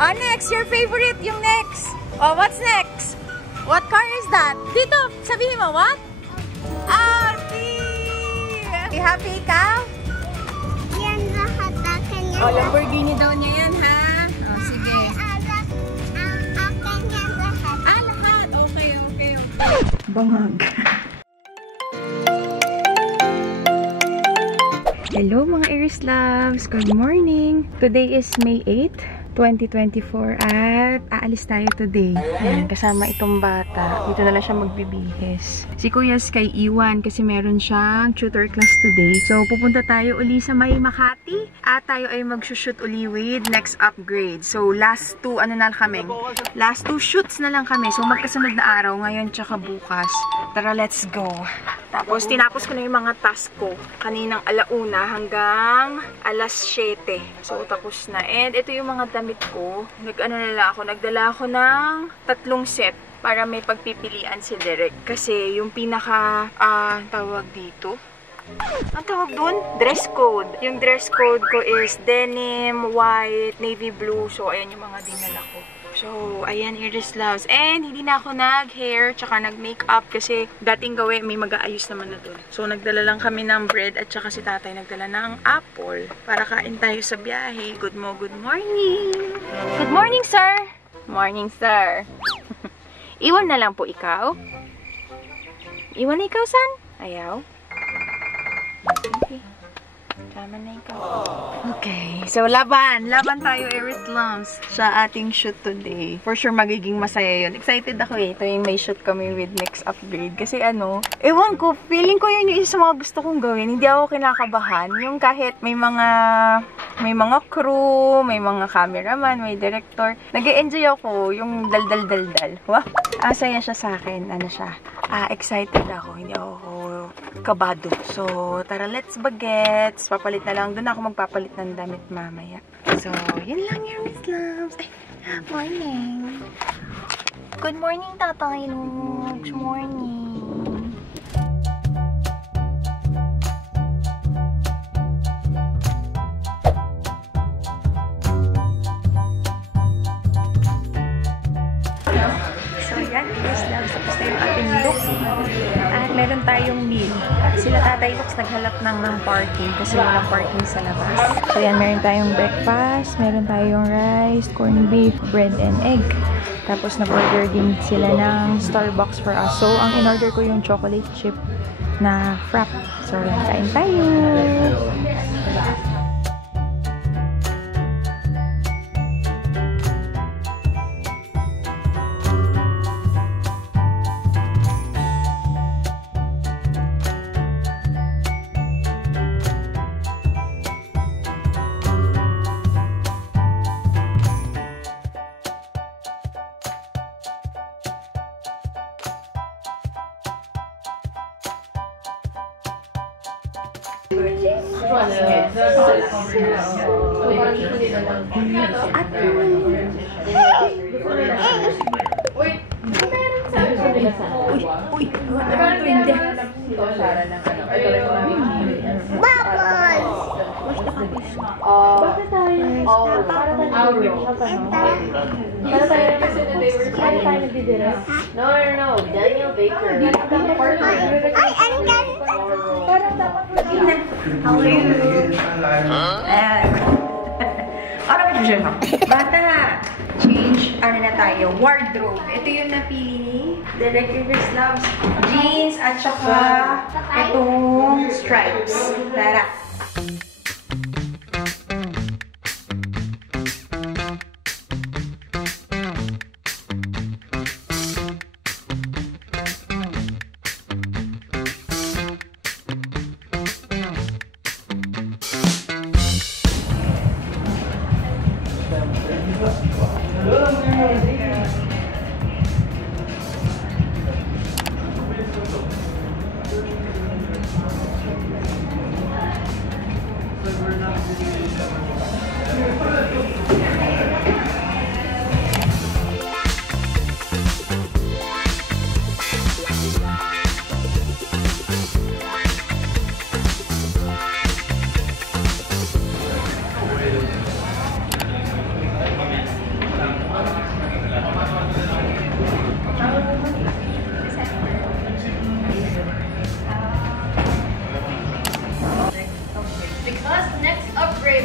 Oh, next, your favorite, yung next. Oh, what's next? What car is that? Dito, sabihin mo, what? Audi! Happy ikaw? Yan lahat akin yan. Oh, Lamborghini daw niya yan, ha? Oh, sige. Akin yan lahat. Ah, lahat. Okay. Bangag. Hello mga Aries Loves! Good morning! Today is May 8, 2024 at aalis tayo today. Ayan, kasama itong bata. Dito na lang siya magbibihis. Si Kuya Sky iwan kasi meron siyang tutor class today. So, pupunta tayo uli sa May Makati at tayo ay mag-shoot uli with Next Upgrade. So, last two shoots na lang kami. So, magkasunod na araw ngayon tsaka bukas. Tara, let's go! Tapos, tinapos ko na yung mga task ko. Kaninang alauna hanggang alas 7. So, tapos na. And, ito yung mga damit ko. Nagdala ako ng 3 set para may pagpipilian si Derek. Kasi, yung pinaka, tawag dito. Ang tawag dun? Dress code. Yung dress code ko is denim, white, navy blue. So, ayan yung mga dinala ko. So, ayan, Aries Loves. And, hindi na ako nag-hair, tsaka nag-makeup kasi dating gawin, may mag-aayos naman na dun. So, nagdala lang kami ng bread at tsaka si tatay nagdala ng apple para kain tayo sa biyahe. Good morning! Good morning, sir! Morning, sir! Iwan na lang po ikaw. Iwan na ikaw, san? Ayaw? Okay. Tama na ikaw. Okay. So, laban tayo, Aries Loves, sa ating shoot today. For sure, magiging masaya yun. Excited ako eh. Ito yung may shoot kami with Next Upgrade. Kasi ewan ko, feeling ko yun yung isa sa mga gusto kong gawin. Hindi ako kinakabahan. Yung kahit may mga crew, may mga cameraman, may director. Nag-e-enjoy ako yung dal-dal-dal-dal. Wow! Asaya siya sa akin. Excited ako. Hindi ako kabado. So, tara, let's bagets. Papalit na lang. Doon ako magpapalit ng damit mamaya. So, yun lang, Aries Loves. Morning. Good morning, Tatay. Good morning. So, yan, Aries Loves. Tapos na yung ating look. At meron tayong meal. Sila Tatay Lux naghalap ng parking kasi walang parking sa labas. So yan, meron tayong breakfast, meron tayong rice, corned beef, bread and egg. Tapos nag-order din sila ng Starbucks for us. So ang in-order ko yung chocolate chip na frap. So yan, kain tayo! No. Daniel Baker. Ay, ang ganda. How are you? Bata, change, na tayo, wardrobe. Ito yung napili ni Derek Aries Loves. Jeans at saka itong stripes. Tara.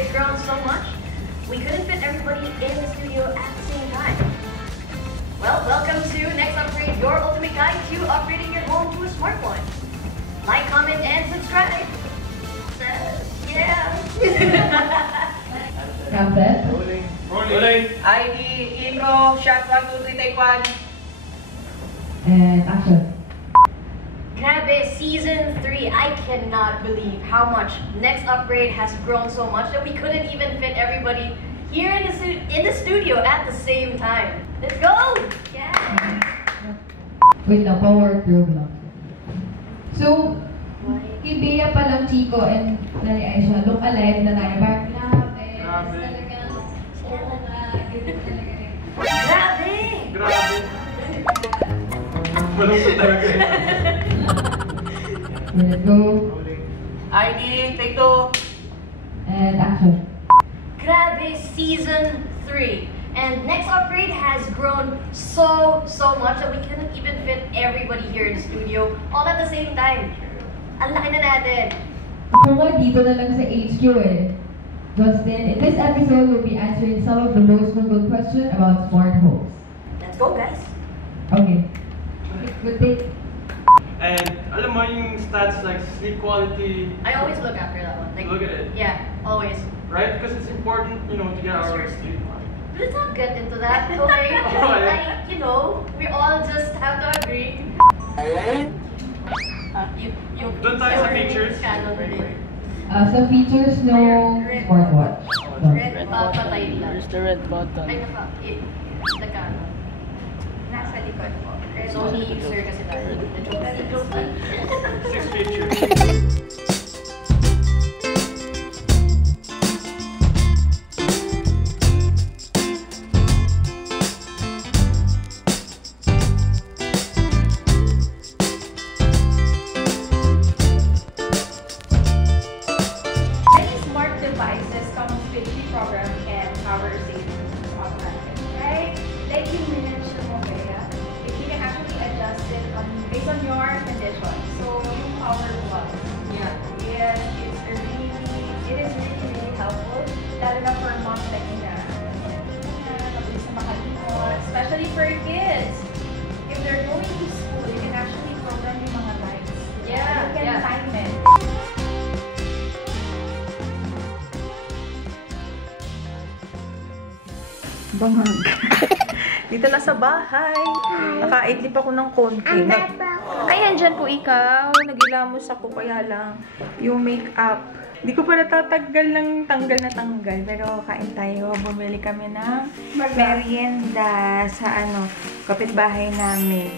has grown so much, we couldn't fit everybody in the studio at the same time. Well, welcome to Next Upgrade, your ultimate guide to upgrading your home to a smart one. Like, comment, and subscribe. Yeah. Captain. Rolling. ID, intro, shot 1, 2, 3, take 1. And action. Grabe, Season 3. I cannot believe how much Next Upgrade has grown so much that we couldn't even fit everybody here in the studio at the same time. Let's go! Yeah! Wait lang, power probe lang. So, kay Bea pa lang Chico and Nani Aisha, look alive na tayo. Parang grabe. Talagang, Grabe! Grabe. Malungkot talaga eh. Let's go. ID, take 2. And action. Grabe, Season 3. And Next Upgrade has grown so much that we couldn't even fit everybody here in the studio all at the same time. Ang laki na natin. Ako nga dito na lang sa HQ eh. Justin, in this episode, we'll be answering some of the most Google questions about smart homes. Let's go, guys. Okay. Good day. And alam mo yung stats like sleep quality, I always look after that one. Like, look at it, yeah, always. right? Because it's important, you know, to get our sleep. Let's not get into that, okay? Like, you know, we all just have to agree. Doon tayo sa features. Sa features, no smartwatch. No. Red patay lang. There's the red button. Ay, nasa likod po. Sony user kasi tayo. Joke lang. 6 features. Many smart devices come with pre-programmed and power saving automatic, right? Like you mentioned mo, Bea, if you can actually adjust it based on your condition. So yung power block, it is really helpful. Lalo na for moms like me na mabilis na makalimot, especially for kids. If they're going to school, you can actually program yung mga lights. Yeah, You can time it. Bangag. Dito na sa bahay. Nakaidlip ako ng konti. Ay, andyan po ikaw. Nagilamos ako kaya lang yung makeup. Hindi ko pa natatanggal ng tanggal na tanggal. Pero kain tayo. Bumili kami ng merienda sa kapitbahay namin.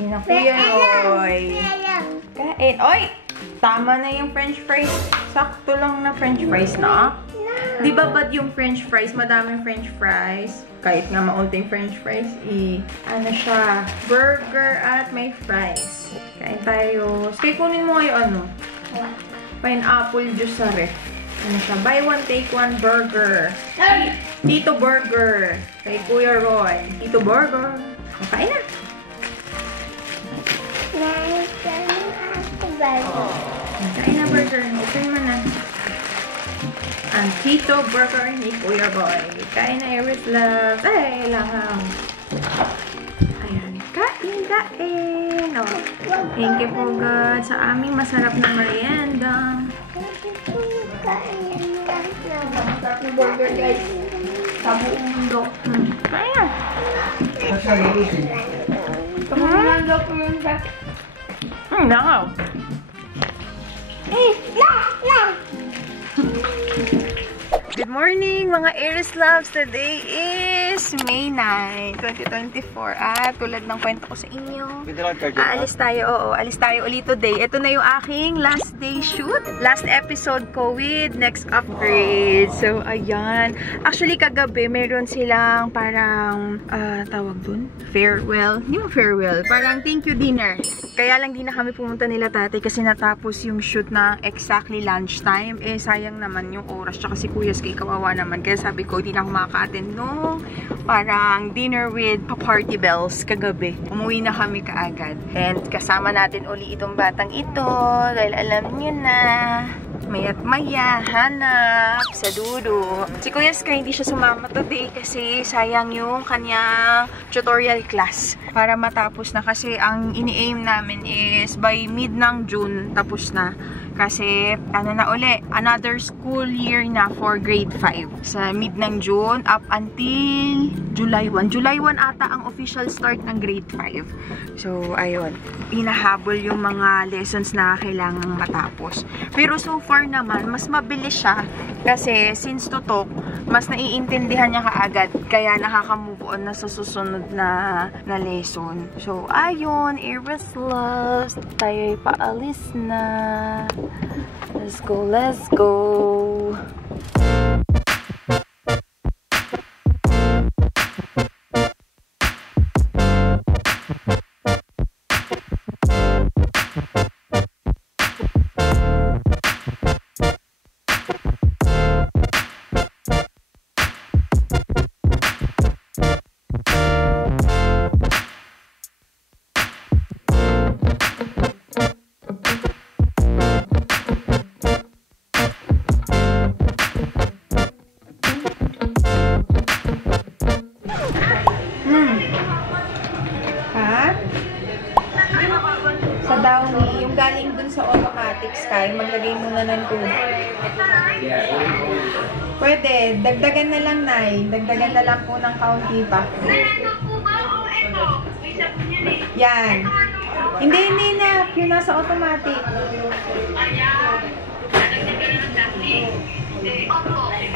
Yun ang Kuya Roy. Kain. Oy! Tama na yung french fries. Sakto lang na french fries na. Di ba bad yung french fries? Madaming french fries. Kahit nga maunting french fries, siya, burger at may fries. Kain tayo. Kaya kunin mo ngayon pineapple juice sa ref. Siya, buy one, take one burger. Tito Burger. Kay Kuya Roy. Tito Burger. Kain na. Kain na burger. Open mo na. Ang Tito Burger ni Kuya Roy. Kain na, Iris Love. Ay, langham. Ayan. Kain. Thank you po, God, sa aming masarap na merienda. Masarap na burger, guys. Sa buong mundo. Kain na. Sa buong mundo po yun, guys. Langaw. Good morning, mga Aries Loves! Today is May 9, 2024. At tulad ng kwento ko sa inyo, alis tayo ulit today. Ito na yung aking last day shoot. Last episode ko with Next Upgrade. So, ayan. Actually, kagabi, meron silang parang, tawag dun? Farewell. Hindi mo farewell. Parang thank you dinner. Kaya lang di na kami pumunta nila tatay kasi natapos yung shoot na exactly lunchtime. Sayang naman yung oras. Tsaka si Kuya Skay, kawawa naman. Kaya sabi ko, di na ako makaka-attend no. Parang dinner with party bells kagabi. Umuwi na kami kaagad. And kasama natin uli itong batang ito. Dahil alam niyo na, Maya't maya, hanap sa dudu. Si Kuya Sky hindi siya sumama today kasi sayang yung kanyang tutorial class para matapos na kasi ang ini-aim namin is by mid ng June tapos na. Kasi, ano na uli, another school year na for grade 5. Sa mid ng June, up until July 1. July 1 ata ang official start ng grade 5. So, ayun. Hinahabol yung mga lessons na kailangang matapos. Pero so far naman, mas mabilis siya. Kasi, since tutok, mas naiintindihan niya kaagad. Kaya nakaka-move on na sa susunod na lesson. So, ayun. Iris loves. Tayo'y paalis na. Let's go, let's go. Sa Downy, yung galing dun sa automatic Sky, maglagay muna ng tubig. Pwede, dagdagan na lang, Nay. Dagdagan na lang po ng kaunti pa. Yan. Hindi na. Yung nasa automatic.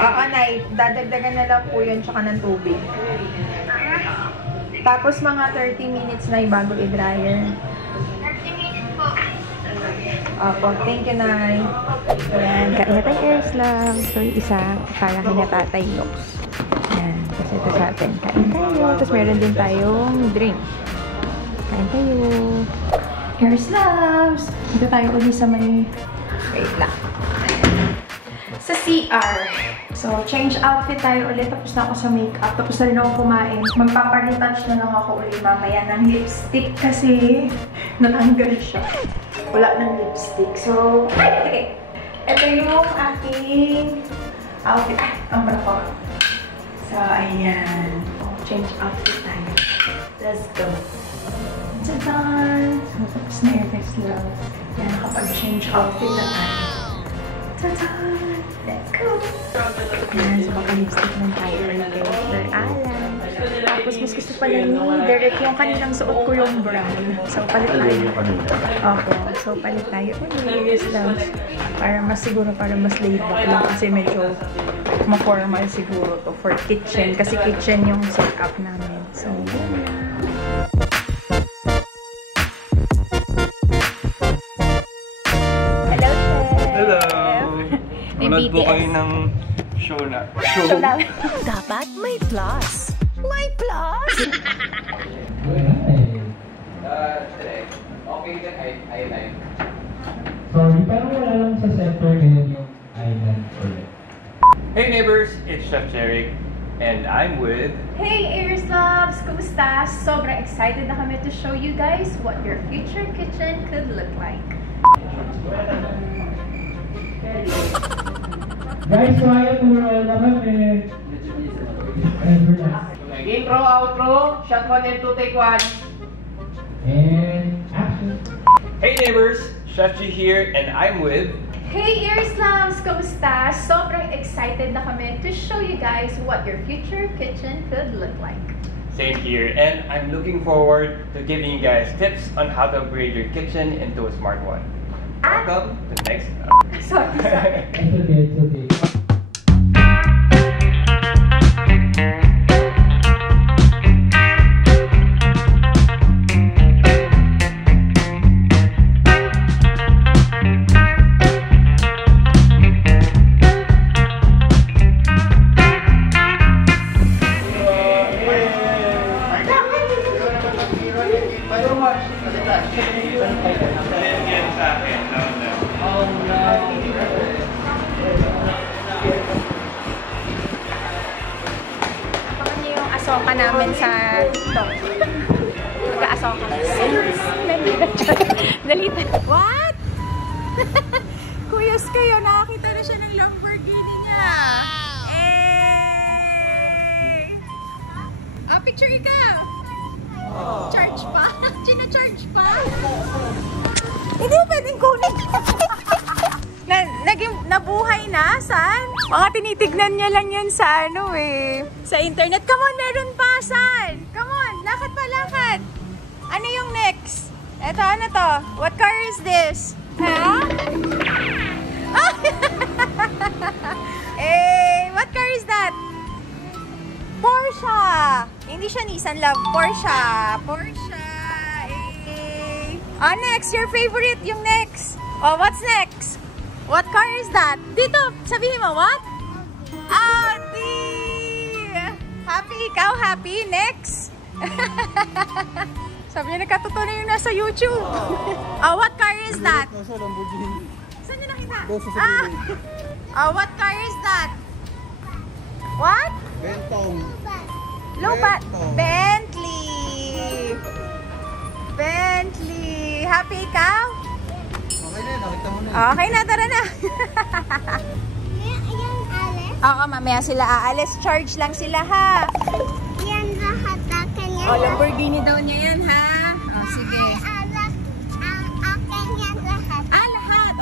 Oo, Nay. Dadagdagan na lang po yun, tsaka ng tubig. Tapos mga 30 minutes na bago i-dryer. Opo, thank you, Nay. Ayan, kain na tayo, Erslam. So, yung isa, para kina Tatay Lux. Ayan, kasi ito sa atin. Kain tayo. Tapos meron din tayong drink. Kain tayo. Erslams! Dito tayo ulit sa may... Wait lang. Sa CR. So, change outfit tayo ulit. Tapos na ako sa makeup. Tapos na rin ako kumain. Magpaparetouch na lang ako ulit mamaya ng lipstick kasi natanggal siya. Wala ng lipstick. So, okay. Ito yung aking outfit. Ang bako. So, ayan. Change outfit tayo. Let's go. Tadaan! So, tapos na Erslam. Yan, nakapag-change outfit na tayo. Tadaan! Let's go! Ayan, so baka lipstick ng tayo for Alan. Tapos mas gusto pala ni Derek yung kanilang suot ko yung brown. So, palit tayo. Opo. So, palit tayo. Lang. Para mas siguro, para mas laid back lang. Kasi medyo ma-formal siguro to for kitchen. Kasi kitchen yung setup namin. So, hello, Chef! Hello! May Manood po BTS. kayo ng show na. Show namin. Dapat may plus. May plus? Okay din, island. Sorry, parang wala lang sa center ngayon yung island ulit. Hey neighbors, it's Chef Jeric, and I'm with... Hey, Ears Loves! Kumusta? Sobrang excited na kami to show you guys what your future kitchen could look like. Guys, quiet muna na kami. Intro, outro, shot 1 and 2, take 1. And action. Hey neighbors, Chef G here, and I'm with... Hey, Ears Loves! Kumusta? Sobrang excited na kami to show you guys what your future kitchen could look like. Same here, and I'm looking forward to giving you guys tips on how to upgrade your kitchen into a smart one. Welcome to the next... Sorry. It's okay, it's okay. Asoka namin sa TikTok. Mag-aasoka. Dalita. What? Kuya Kuya Sky, nakakita na siya ng Lamborghini niya. Picture ikaw. Charge pa? China-charge pa? Hindi mo pwedeng kunin. Nabuhay na? Saan? Mga tinitignan niya lang yan sa sa internet. Come on, meron pa. Saan? Come on, lakad pa, lakad. Ano yung next? Eto, ano to? What car is this? Ha? What car is that? Porsche! Hindi siya Nissan, love. Porsche! Porsche! Next, your favorite, yung next. Oh, what's next? What car is that? Dito, sabihin mo, what? Audi! Happy ikaw? Happy? Next? Sabi niya, nagkatotoo na yung nasa YouTube. What car is that? Saan niyo nakita? What car is that? What? Lupat. Bentley. Bentley. Happy ikaw? Okay na, nakita mo na. Okay na, tara na. Yung alis? Oo, mamaya sila aalis. Charge lang sila, ha? Yan lahat akin yan. Lamborghini daw niya yan, ha? Sige. Akin yan lahat. Lahat.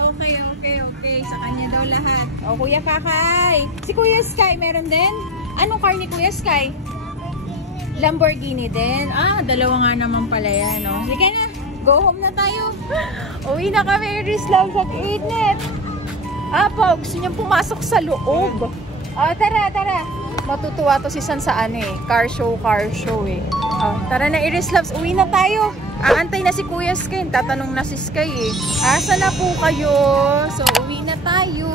Okay. Sa kanya daw lahat. Kuya Kakay. Si Kuya Sky, meron din? Anong car ni Kuya Sky? Lamborghini din. Dalawa nga naman pala yan, no? Sige na. Go home na tayo. Uwi na kami, Iris Love. Nag-init. Po, gusto niyang pumasok sa loob. Tara. Matutuwa to si San sa car show eh. Tara na, Iris Loves. Uwi na tayo. Aantay na si Kuya Sky. Tatanong na si Sky eh. Asa na po kayo? So, uwi na tayo.